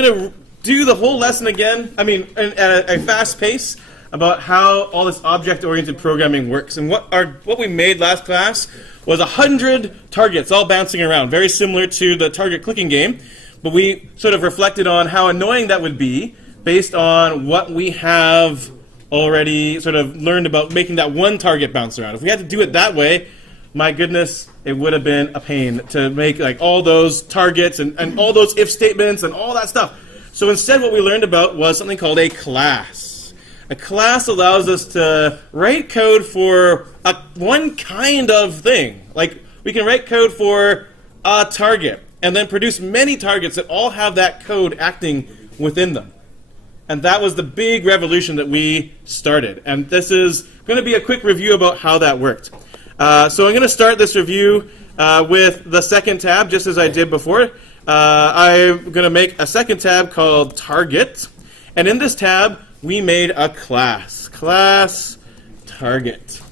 going to do the whole lesson again, at a fast pace, about how all this object-oriented programming works. And what we made last class was 100 targets all bouncing around, very similar to the target clicking game. But we sort of reflected on how annoying that would be based on what we have already sort of learned about making that one target bounce around. If we had to do it that way, my goodness, it would have been a pain to make like all those targets and all those if statements and all that stuff. So instead what we learned about was something called a class. A class allows us to write code for one kind of thing. Like we can write code for a target and then produce many targets that all have that code acting within them. And that was the big revolution that we started. And this is going to be a quick review about how that worked. So I'm going to start this review with the second tab, just as I did before. I'm going to make a second tab called Target. And in this tab, we made a class. Class Target.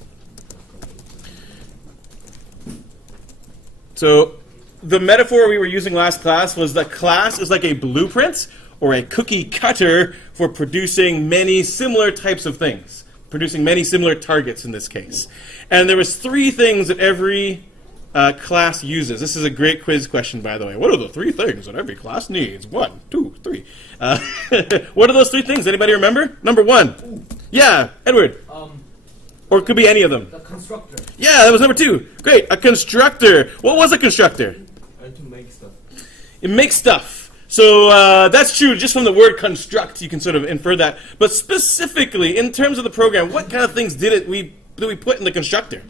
So the metaphor we were using last class was that class is like a blueprint or a cookie cutter for producing many similar types of things, producing many similar targets in this case. And there was 3 things that every class uses. This is a great quiz question, by the way. What are the 3 things that every class needs? 1, 2, 3. What are those 3 things? Anybody remember? Number 1. Yeah, Edward. Or it could be any of them. The constructor. Yeah, that was number 2. Great, a constructor. What was a constructor? To make stuff. It makes stuff. So that's true. Just from the word construct, you can sort of infer that. But specifically, in terms of the program, what kind of things did we put in the constructor?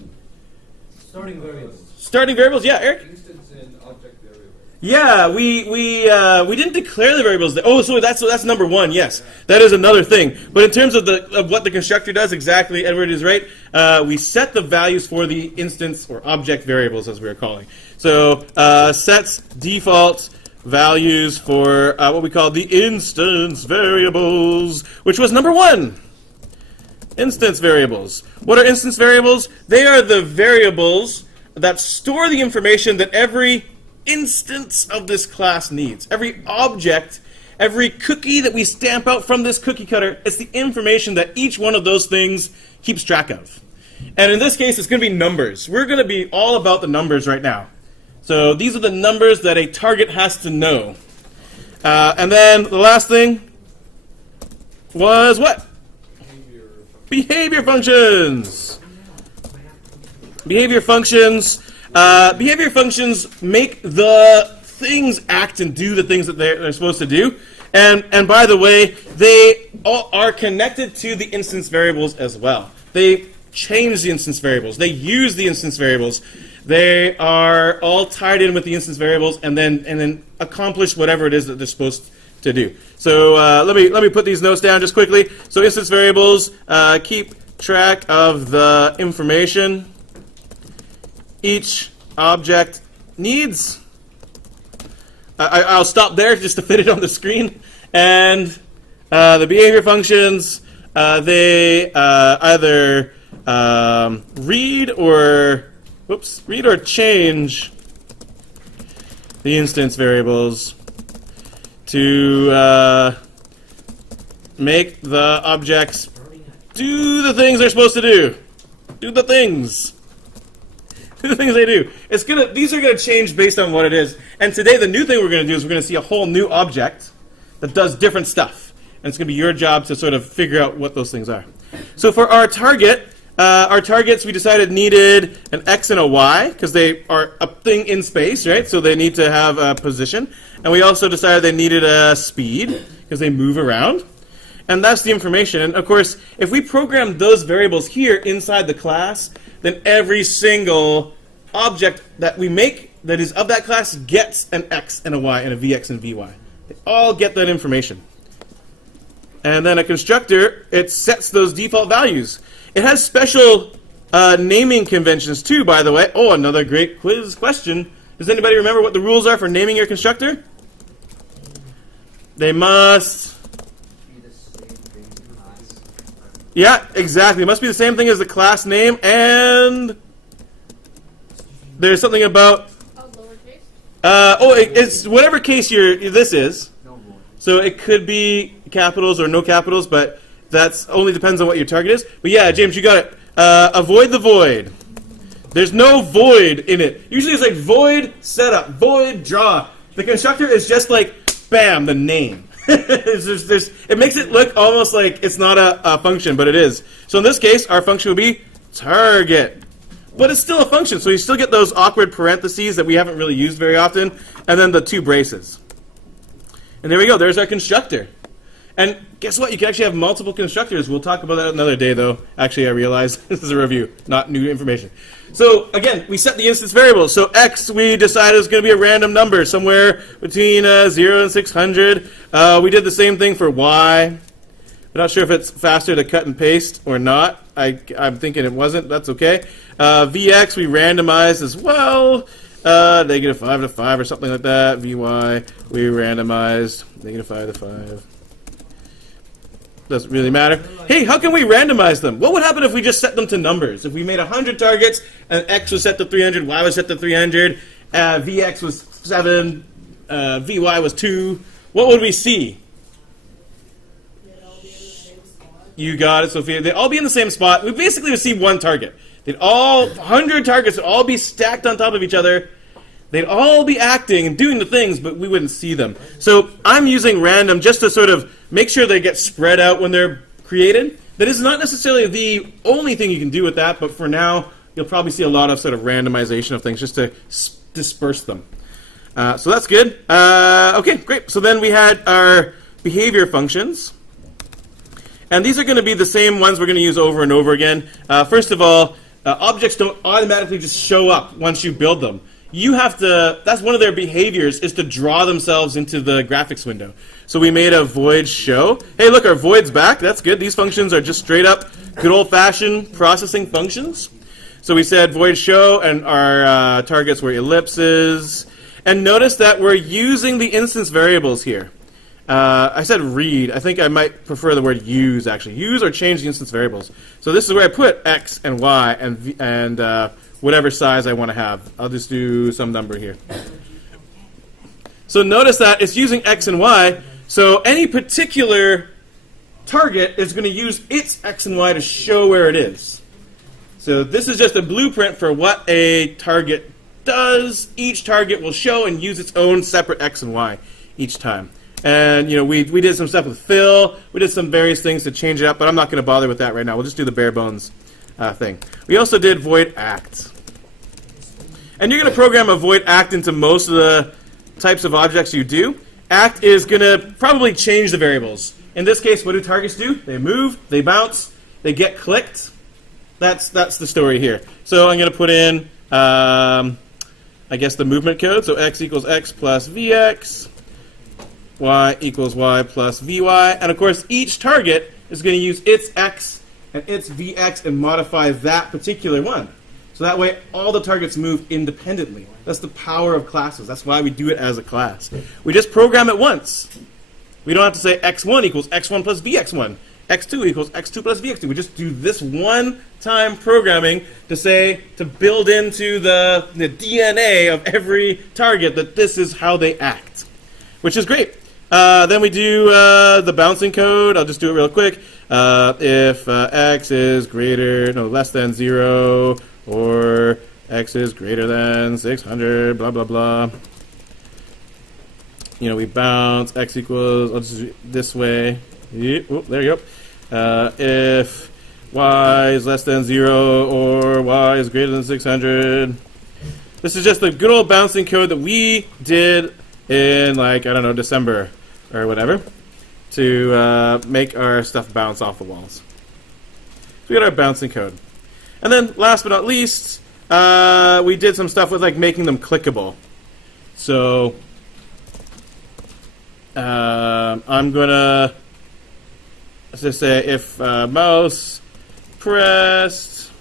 Starting variables. Starting variables, yeah, Eric? Instance and object variables. Yeah, we didn't declare the variables. So that's number 1. Yes, that is another thing. But in terms of what the constructor does, exactly, Edward is right. We set the values for the instance or object variables, as we are calling. So sets default values for what we call the instance variables, which was number 1. Instance variables. What are instance variables? They are the variables that store the information that every instance of this class needs. Every object, every cookie that we stamp out from this cookie cutter, it's the information that each one of those things keeps track of. And in this case, it's going to be numbers. We're going to be all about the numbers right now. So these are the numbers that a target has to know. And then the last thing was what? Behavior functions. Behavior functions. Behavior functions make the things act and do the things that they're supposed to do. And by the way, they all are connected to the instance variables as well. They change the instance variables. They use the instance variables. They are all tied in with the instance variables and then accomplish whatever it is that they're supposed to do. So let me put these notes down just quickly. So instance variables keep track of the information each object needs. I'll stop there just to fit it on the screen. And the behavior functions, they either read or change the instance variables to make the objects do the things they're supposed to do. Do the things. Do the things they do. These are going to change based on what it is. And today the new thing we're going to do is we're going to see a whole new object that does different stuff. And it's going to be your job to sort of figure out what those things are. So for our targets we decided needed an X and a Y because they are a thing in space, right? So they need to have a position. And we also decided they needed a speed because they move around. And that's the information. And of course, if we program those variables here inside the class, then every single object that we make that is of that class gets an X and a Y and a VX and VY. They all get that information. And then a constructor, it sets those default values. It has special naming conventions too, by the way. Oh, another great quiz question. Does anybody remember what the rules are for naming your constructor? They must... Yeah, exactly. It must be the same thing as the class name, and there's something about... lowercase? It's whatever case this is. So it could be capitals or no capitals, but that's only depends on what your target is. But yeah, James, you got it. Avoid the void. There's no void in it. Usually it's like void setup, void draw. The constructor is just like, bam, the name. It makes it look almost like it's not a function, but it is. So in this case, our function would be target. But it's still a function, so you still get those awkward parentheses that we haven't really used very often, and then the two braces. And there we go, there's our constructor. And guess what? You can actually have multiple constructors. We'll talk about that another day, though. Actually, I realize this is a review, not new information. So, again, we set the instance variables. So x, we decided was going to be a random number, somewhere between 0 and 600. We did the same thing for y. I'm not sure if it's faster to cut and paste or not. I'm thinking it wasn't. That's okay. Vx, we randomized as well. -5 to 5 or something like that. Vy, we randomized -5 to 5. Doesn't really matter. Hey, how can we randomize them? What would happen if we just set them to numbers? If we made 100 targets and x was set to 300, y was set to 300, vx was 7, vy was 2, what would we see? You got it, Sophia. They'd all be in the same spot. We basically would see one target. 100 targets would all be stacked on top of each other. They'd all be acting and doing the things, but we wouldn't see them. So I'm using random just to sort of make sure they get spread out when they're created. That is not necessarily the only thing you can do with that, but for now, you'll probably see a lot of sort of randomization of things just to disperse them. So that's good. Okay, great. So then we had our behavior functions. And these are going to be the same ones we're going to use over and over again. First of all, objects don't automatically just show up once you build them. You have to, that's one of their behaviors, is to draw themselves into the graphics window. So we made a void show. Hey, look, our void's back. That's good. These functions are just straight up good old-fashioned processing functions. So we said void show, and our targets were ellipses. And notice that we're using the instance variables here. I said read. I think I might prefer the word use, actually. Use or change the instance variables. So this is where I put x and y and whatever size I want to have. I'll just do some number here. So notice that it's using x and y. So any particular target is going to use its x and y to show where it is. So this is just a blueprint for what a target does. Each target will show and use its own separate x and y each time. And, you know, we did some stuff with fill. We did some various things to change it up, but I'm not going to bother with that right now. We'll just do the bare bones thing. We also did void act. And you're going to program a void act into most of the types of objects you do. Act is going to probably change the variables. In this case, what do targets do? They move, they bounce, they get clicked. That's the story here. So I'm going to put in, I guess, the movement code. So x equals x plus vx. Y equals y plus vy. And of course, each target is going to use its x and its vx and modify that particular one. So that way, all the targets move independently. That's the power of classes. That's why we do it as a class. We just program it once. We don't have to say x1 equals x1 plus vx1. x2 equals x2 plus vx2. We just do this one-time programming to build into the DNA of every target that this is how they act, which is great. Then we do the bouncing code. I'll just do it real quick. If x is less than 0, or x is greater than 600, blah, blah, blah. You know, we bounce, x equals, I'll just do it this way. Oh, there you go. If y is less than 0, or y is greater than 600. This is just the good old bouncing code that we did in, like, I don't know, December or whatever, to make our stuff bounce off the walls. So we got our bouncing code. And then, last but not least, we did some stuff with, like, making them clickable. So I'm going to, let's just say, if mouse pressed,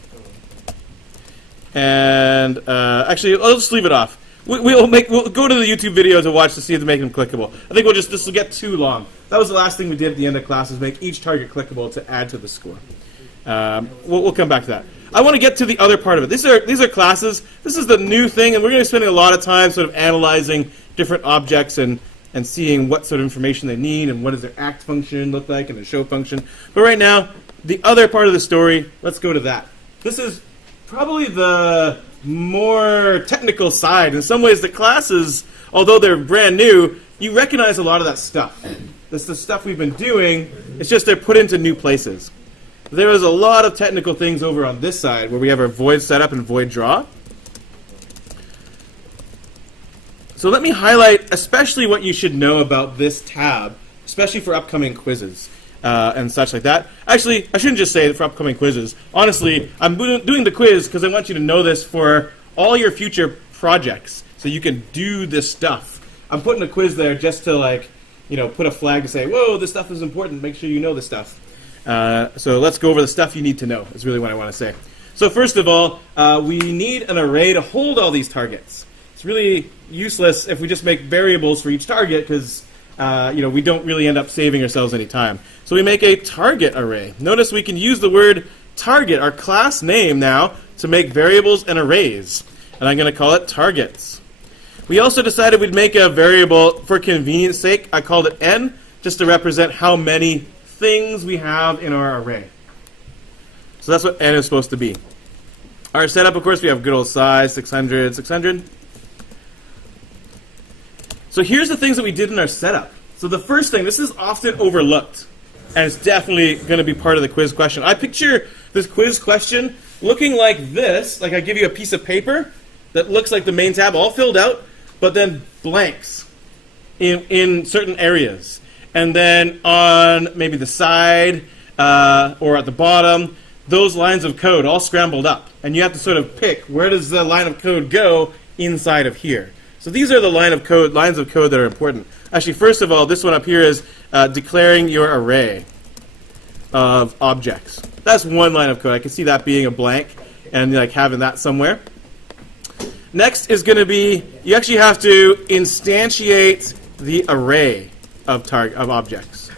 and actually, I'll just leave it off. We'll go to the YouTube video to watch to see if they make them clickable. I think this will get too long. That was the last thing we did at the end of class, is make each target clickable to add to the score. We'll come back to that. I want to get to the other part of it. These are classes. This is the new thing, and we're going to be spending a lot of time sort of analyzing different objects and and seeing what sort of information they need and what does their act function look like and their show function. But right now, the other part of the story, let's go to that. This is probably the more technical side. In some ways, the classes, although they're brand new, you recognize a lot of that stuff. That's the stuff we've been doing. It's just they're put into new places. There is a lot of technical things over on this side where we have our void setup and void draw. So let me highlight especially what you should know about this tab, especially for upcoming quizzes and such like that. Actually, I shouldn't just say it for upcoming quizzes. Honestly, I'm doing the quiz because I want you to know this for all your future projects so you can do this stuff. I'm putting a quiz there just to put a flag to say, whoa, this stuff is important. Make sure you know this stuff. So let's go over the stuff you need to know is really what I want to say. So first of all, we need an array to hold all these targets. It's really useless if we just make variables for each target because we don't really end up saving ourselves any time. So we make a target array. Notice we can use the word target, our class name now, to make variables and arrays. And I'm going to call it targets. We also decided we'd make a variable for convenience sake. I called it n, just to represent how many things we have in our array. So that's what n is supposed to be. Our setup, of course, we have good old size, 600, 600. So here's the things that we did in our setup. So the first thing, this is often overlooked, and it's definitely going to be part of the quiz question. I picture this quiz question looking like this, like I give you a piece of paper that looks like the main tab all filled out, but then blanks in certain areas. And then on maybe the side or at the bottom, those lines of code all scrambled up. And you have to sort of pick where does the line of code go inside of here. So these are the lines of code that are important. Actually, first of all, this one up here is declaring your array of objects. That's one line of code. I can see that being a blank and having that somewhere. Next is going to be, you actually have to instantiate the array of objects.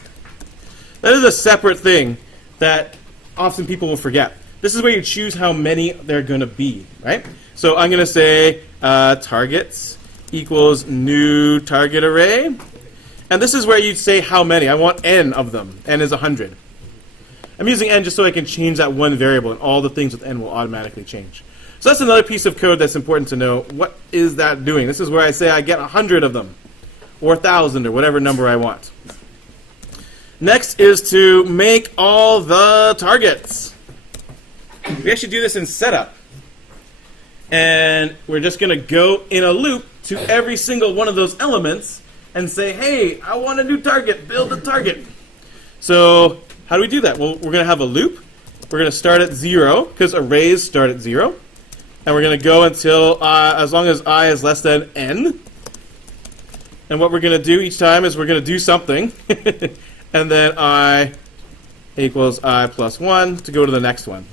That is a separate thing that often people will forget. This is where you choose how many they're going to be, right? So I'm going to say targets equals new target array. And this is where you'd say how many. I want n of them. N is 100. I'm using n just so I can change that one variable, and all the things with n will automatically change. So that's another piece of code that's important to know. What is that doing? This is where I say I get 100 of them, or 1,000, or whatever number I want. Next is to make all the targets. We actually do this in setup. And we're just going to go in a loop to every single one of those elements and say, hey, I want a new target. Build a target. So how do we do that? Well, we're going to have a loop. We're going to start at 0, because arrays start at 0. And we're going to go until as long as I is less than n. And what we're going to do each time is we're going to do something. And then I equals I plus 1 to go to the next one.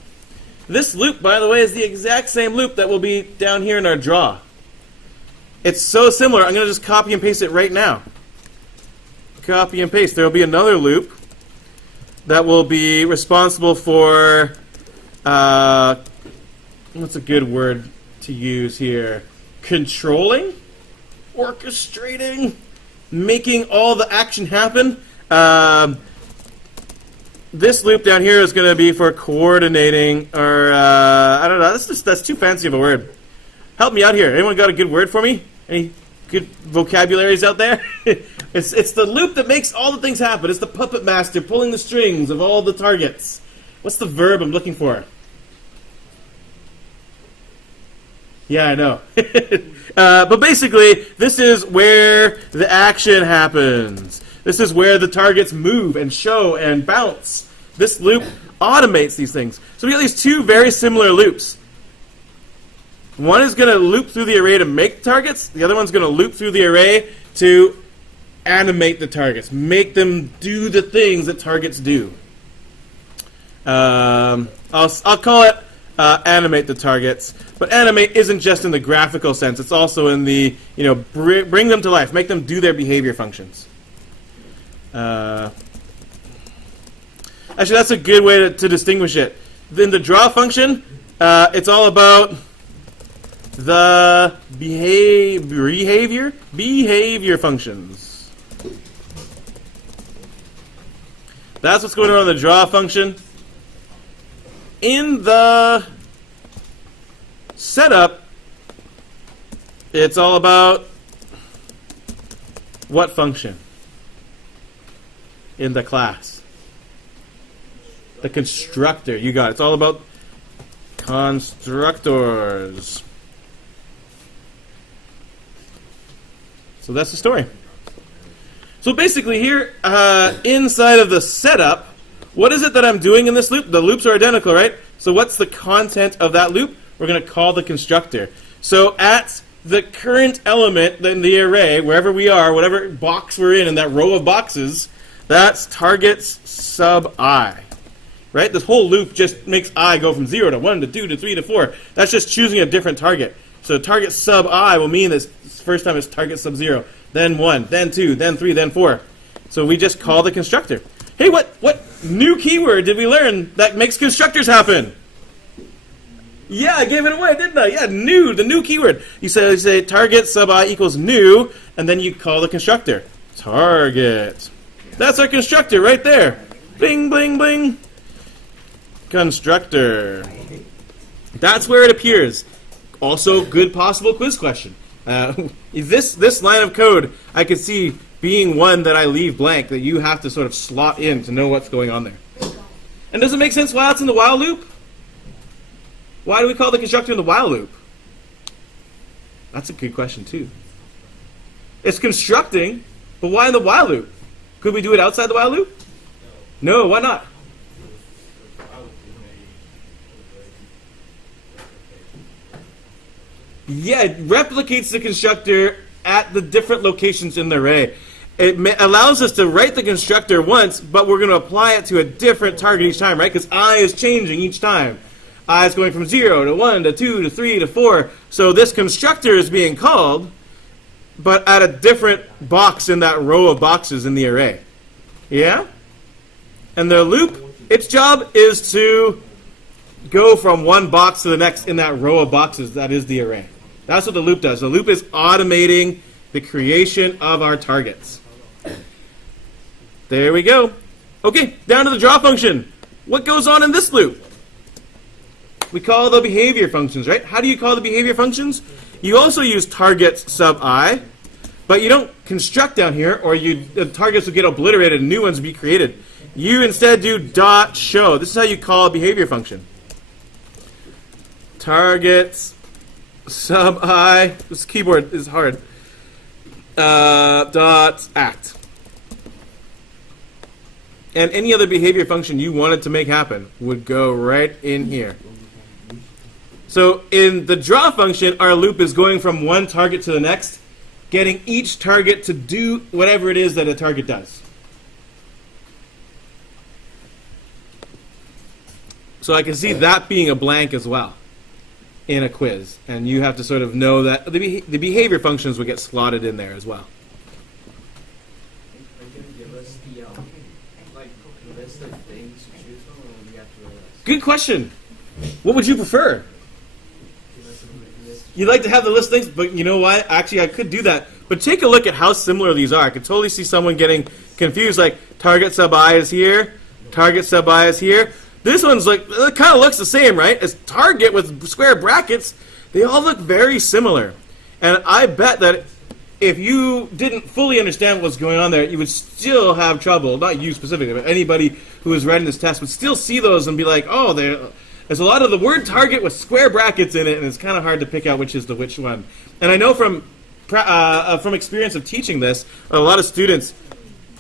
This loop, by the way, is the exact same loop that will be down here in our draw. It's so similar. I'm going to just copy and paste it right now. Copy and paste. There will be another loop that will be responsible for, what's a good word to use here? Controlling, orchestrating, making all the action happen. This loop down here is going to be for coordinating, or I don't know. That's too fancy of a word. Help me out here. Anyone got a good word for me? Any good vocabularies out there? It's the loop that makes all the things happen. It's the puppet master pulling the strings of all the targets. What's the verb I'm looking for? Yeah, I know. But basically, this is where the action happens. This is where the targets move and show and bounce. This loop automates these things. So we got these two very similar loops. One is going to loop through the array to make targets. The other one's going to loop through the array to animate the targets. Make them do the things that targets do. I'll call it animate the targets. But animate isn't just in the graphical sense. It's also in the, bring them to life. Make them do their behavior functions. Actually, that's a good way to distinguish it. In the draw function, it's all about the behavior functions. That's what's going on in the draw function. In the setup, it's all about what function in the class? The constructor. You got it. It's all about constructors. So that's the story. So basically here, inside of the setup, what is it that I'm doing in this loop? The loops are identical, right? So what's the content of that loop? We're going to call the constructor. So at the current element in the array, wherever we are, whatever box we're in that row of boxes, that's targets sub I. Right? This whole loop just makes I go from 0 to 1 to 2 to 3 to 4. That's just choosing a different target. So target sub I will mean this first time it's target sub 0, then 1, then 2, then 3, then 4. So we just call the constructor. Hey, what new keyword did we learn that makes constructors happen? Yeah, I gave it away, didn't I? Yeah, new, the new keyword. You say target sub I equals new, and then you call the constructor. Target. That's our constructor right there. Bing, bling, bling. Constructor. That's where it appears. Also, good possible quiz question. This line of code, I could see being one that I leave blank, that you have to sort of slot in to know what's going on there. And does it make sense why it's in the while loop? Why do we call the constructor in the while loop? That's a good question, too. It's constructing, but why in the while loop? Could we do it outside the while loop? No, why not? Yeah, it replicates the constructor at the different locations in the array. It allows us to write the constructor once, but we're going to apply it to a different target each time, right? Because I is changing each time. I is going from 0 to 1 to 2 to 3 to 4. So this constructor is being called, but at a different box in that row of boxes in the array. Yeah? And the loop, its job is to go from one box to the next in that row of boxes that is the array. That's what the loop does. The loop is automating the creation of our targets. There we go. Okay, down to the draw function. What goes on in this loop? We call the behavior functions, right? How do you call the behavior functions? You also use targets sub I, but you don't construct down here, or the targets will get obliterated and new ones will be created. You instead do dot show. This is how you call a behavior function. Targets sub I. This keyboard is hard. Dot act. And any other behavior function you wanted to make happen would go right in here. So in the draw function, our loop is going from one target to the next, getting each target to do whatever it is that a target does. So I can see that being a blank as well in a quiz. And you have to sort of know that the behavior functions will get slotted in there as well. Good question. What would you prefer? You'd like to have the list of things, but you know what? Actually, I could do that. But take a look at how similar these are. I could totally see someone getting confused, like target sub I is here, target sub I is here. This one's like, it kind of looks the same, right? As target with square brackets, they all look very similar. And I bet that if you didn't fully understand what's going on there, you would still have trouble, not you specifically, but anybody who is writing this test would still see those and be like, oh, there's a lot of the word target with square brackets in it, and it's kind of hard to pick out which is which one. And I know from experience of teaching this, a lot of students,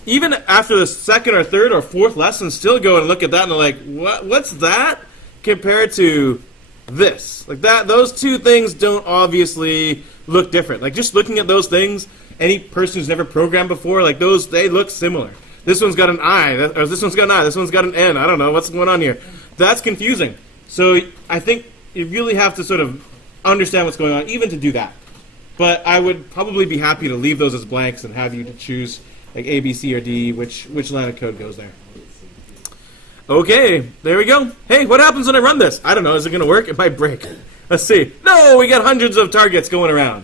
even after the second or third or fourth lesson, still go and look at that and they're like, what's that compared to this? Like that, those two things don't obviously look different. Like just looking at those things, any person who's never programmed before, like those, they look similar. This one's got an I, or this one's got an I, this one's got an N. I don't know what's going on here. That's confusing. So I think you really have to sort of understand what's going on, even to do that. But I would probably be happy to leave those as blanks and have you to choose like A, B, C, or D, which line of code goes there. Okay, there we go. Hey, what happens when I run this? I don't know. Is it going to work? It might break. Let's see. No, we got hundreds of targets going around.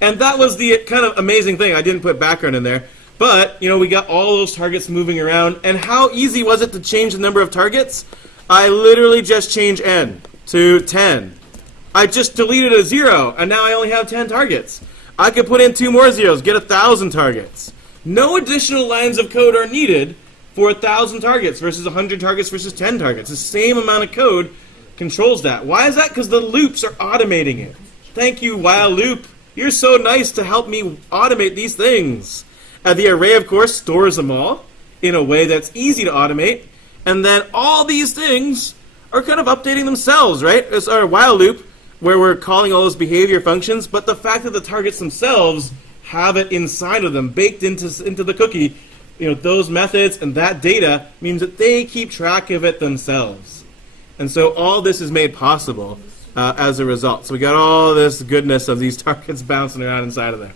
And that was the kind of amazing thing. I didn't put background in there. But, we got all those targets moving around. And how easy was it to change the number of targets? I literally just changed n to 10. I just deleted a 0, and now I only have 10 targets. I could put in 2 more zeros, get 1,000 targets. No additional lines of code are needed for 1,000 targets versus 100 targets versus 10 targets. The same amount of code controls that. Why is that? Because the loops are automating it. Thank you, while loop. You're so nice to help me automate these things. The array, of course, stores them all in a way that's easy to automate. And then all these things are kind of updating themselves, right? It's our while loop where we're calling all those behavior functions, but the fact that the targets themselves have it inside of them, baked into the cookie, those methods and that data means that they keep track of it themselves. And so all this is made possible as a result. So we got all this goodness of these targets bouncing around inside of there.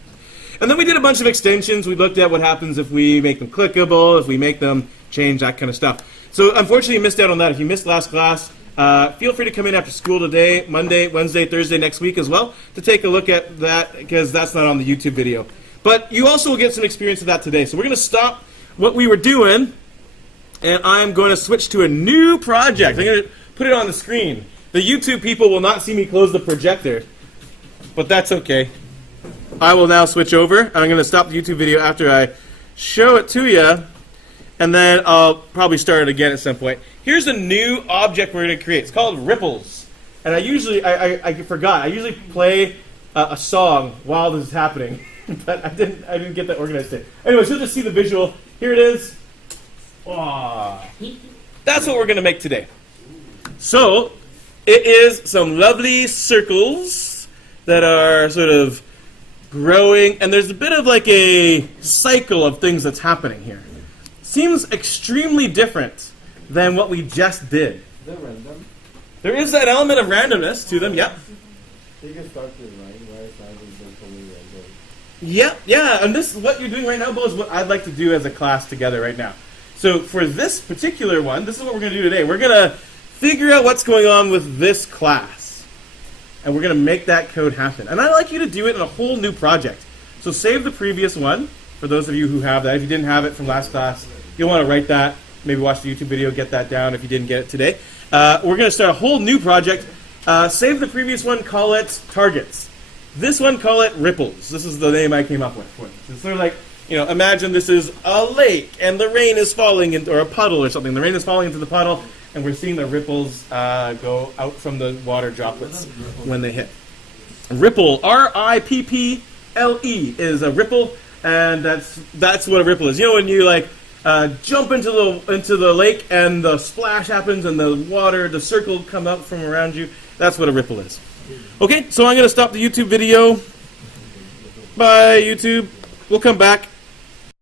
And then we did a bunch of extensions. We looked at what happens if we make them clickable, if we make them change, that kind of stuff. So unfortunately you missed out on that. If you missed last class, feel free to come in after school today, Monday, Wednesday, Thursday, next week as well, to take a look at that, because that's not on the YouTube video. But you also will get some experience of that today. So we're going to stop what we were doing, and I'm going to switch to a new project. I'm going to put it on the screen. The YouTube people will not see me close the projector, but that's okay. I will now switch over. I'm going to stop the YouTube video after I show it to you, and then I'll probably start it again at some point. Here's a new object we're going to create. It's called ripples. And I forgot. I usually play a song while this is happening, but I didn't get that organized today. Anyways, you'll just see the visual. Here it is. Aww. That's what we're going to make today. So it is some lovely circles that are sort of growing, and there's a bit of like a cycle of things that's happening here. Seems extremely different than what we just did. They're random. There is that element of randomness to them, yep. You can start with line, where it's not totally random. Yeah, and this, what you're doing right now, Bo, is what I'd like to do as a class together right now. So for this particular one, this is what we're going to do today. We're going to figure out what's going on with this class, and we're going to make that code happen. And I'd like you to do it in a whole new project. So save the previous one, for those of you who have that. If you didn't have it from last class, you'll want to write that, maybe watch the YouTube video, get that down if you didn't get it today. We're going to start a whole new project. Save the previous one, call it targets. This one, call it ripples. This is the name I came up with for it. It's sort of like, imagine this is a lake and the rain is falling into, or a puddle or something. The rain is falling into the puddle, and we're seeing the ripples go out from the water droplets when they hit. Ripple, R-I-P-P-L-E, is a ripple, and that's what a ripple is. When you jump into the lake and the splash happens and the circle come out from around you. That's what a ripple is. Okay, so I'm going to stop the YouTube video. Bye, YouTube. We'll come back